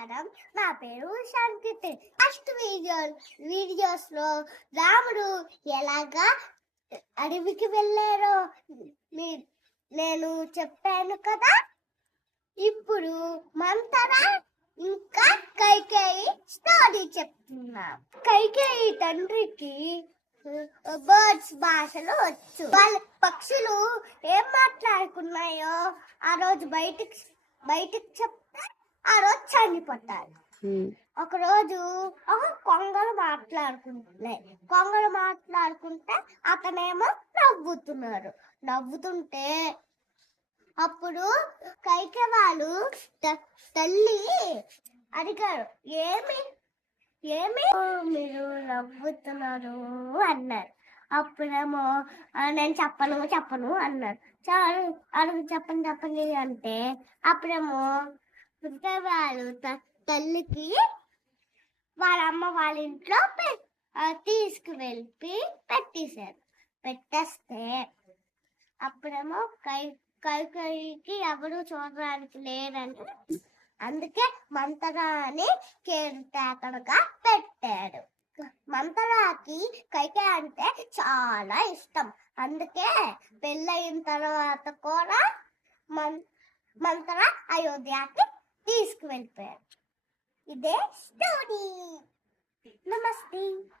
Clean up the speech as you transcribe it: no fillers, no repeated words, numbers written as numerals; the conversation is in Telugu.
నమస్కారం. నా పేరు శాంతితే. ఫస్ట్ వీడియోస్ లో రాముడు ఎలాగా అడవికి వెళ్ళారో నేను చెప్పాను కదా. ఇప్పుడు మంతర ఇంకా కైకేయి స్టోరీ చెప్తున్నా. కైకేయి తండ్రికి బర్డ్స్ భాషలో వచ్చు. వాళ్ళ పక్షులు ఏం మాట్లాడుకున్నాయో ఆ రోజు బయటికి చెప్తే ఆ రోజు చనిపోతారు. ఒకరోజు కొంగలు మాట్లాడుకుంటే అతనేమో నవ్వుతుంటే అప్పుడు కైకే వాళ్ళు తల్లి అడిగారు, ఏమి మీరు నవ్వుతున్నారు అన్నారు. అప్పుడేమో నేను చెప్పను అన్నారు. చాలు అడుగు చెప్పండి అంటే అప్పుడేమో వాళ్ళు తల్లికి వాళ్ళ అమ్మ వాళ్ళ ఇంట్లో తీసుకువెళ్ళి పెట్టేస్తే అప్పుడేమో కైకేయికి ఎవరు చూడడానికి లేరని అందుకే మంతరాని కేరుతాకడగా పెట్టాడు. మంతరాకి కైకేయి అంటే చాలా ఇష్టం. అందుకే పెళ్ళయిన తర్వాత కూడా మంతర అయోధ్యకి తీసుకువెళ్ళిపోయాడు. ఇదే స్టోరీ. నమస్తే.